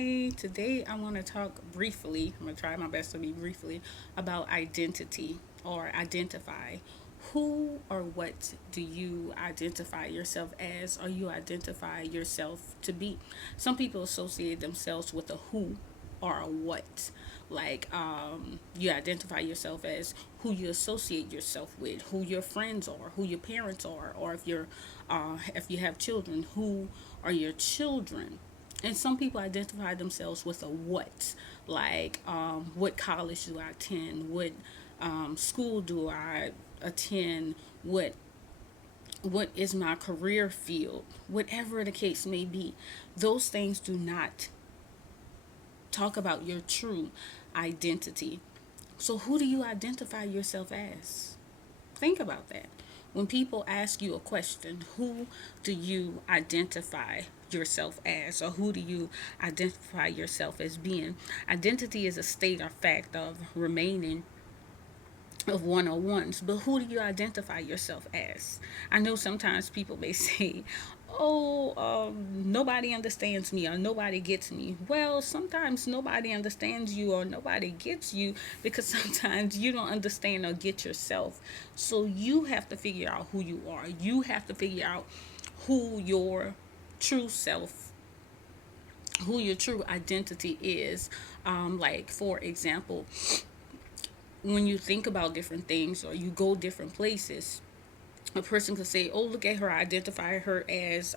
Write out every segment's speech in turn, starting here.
Hi, today I want to talk briefly. I'm going to try my best to be briefly about identity or identify. Who or what do you identify yourself as, or you identify yourself to be? Some people associate themselves with a who or a what. You identify yourself as who you associate yourself with, who your friends are, who your parents are, or if you have children, who are your children. And some people identify themselves with a what, what college do I attend, what school do I attend, what is my career field, whatever the case may be. Those things do not talk about your true identity. So, who do you identify yourself as? Think about that. When people ask you a question, who do you identify yourself as, or who do you identify yourself as being? Identity is a state or fact of remaining of one-on-ones, but who do you identify yourself as? I know sometimes people may say, oh, nobody understands me or nobody gets me. Well, sometimes nobody understands you or nobody gets you because sometimes you don't understand or get yourself. So you have to figure out who you are. You have to figure out who your true self, who your true identity is. For example, when you think about different things or you go different places, a person could say, oh, look at her, identify her as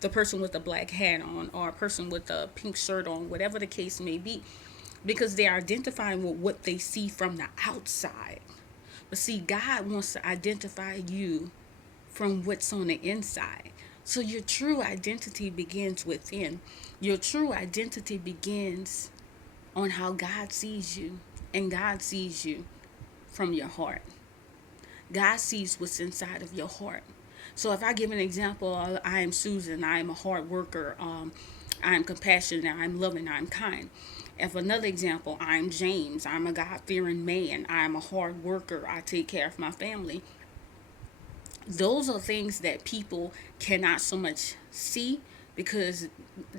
the person with the black hat on, or a person with a pink shirt on, whatever the case may be, because they're identifying with what they see from the outside. But see, God wants to identify you from what's on the inside. So your true identity begins within. Your true identity begins on how God sees you, and God sees you from your heart. God sees what's inside of your heart. So if I give an example, I am Susan, I am a hard worker, I am compassionate, I'm loving, I'm kind. If another example, I'm James, I'm a God fearing man, I'm a hard worker, I take care of my family. Those are things that people cannot so much see because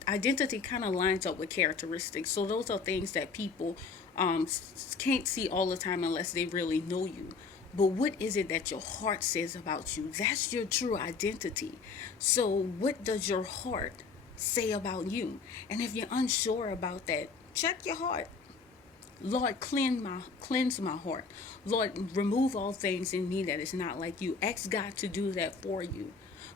identity kind of lines up with characteristics. So those are things that people can't see all the time unless they really know you. But what is it that your heart says about you? That's your true identity. So what does your heart say about you? And if you're unsure about that, check your heart. Lord, cleanse my heart. Lord, remove all things in me that is not like you. Ask God to do that for you.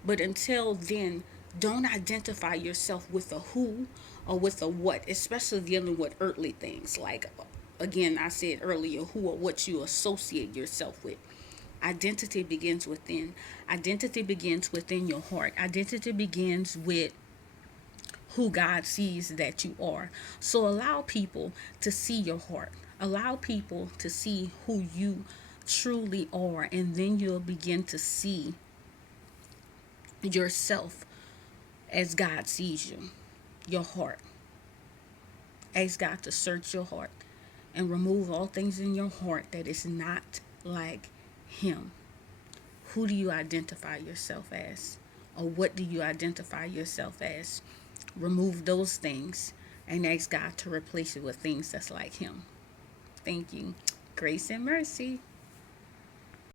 But until then, don't identify yourself with a who or with a what, especially dealing with earthly things. Like, again, I said earlier, who or what you associate yourself with. Identity begins within. Identity begins within your heart. Identity begins with who God sees that you are. So allow people to see your heart. Allow people to see who you truly are, and then you'll begin to see yourself as God sees you. Your heart. Ask God to search your heart and remove all things in your heart that is not like Him. Who do you identify yourself as? Or what do you identify yourself as? Remove those things and ask God to replace it with things that's like Him. Thank you. Grace and mercy.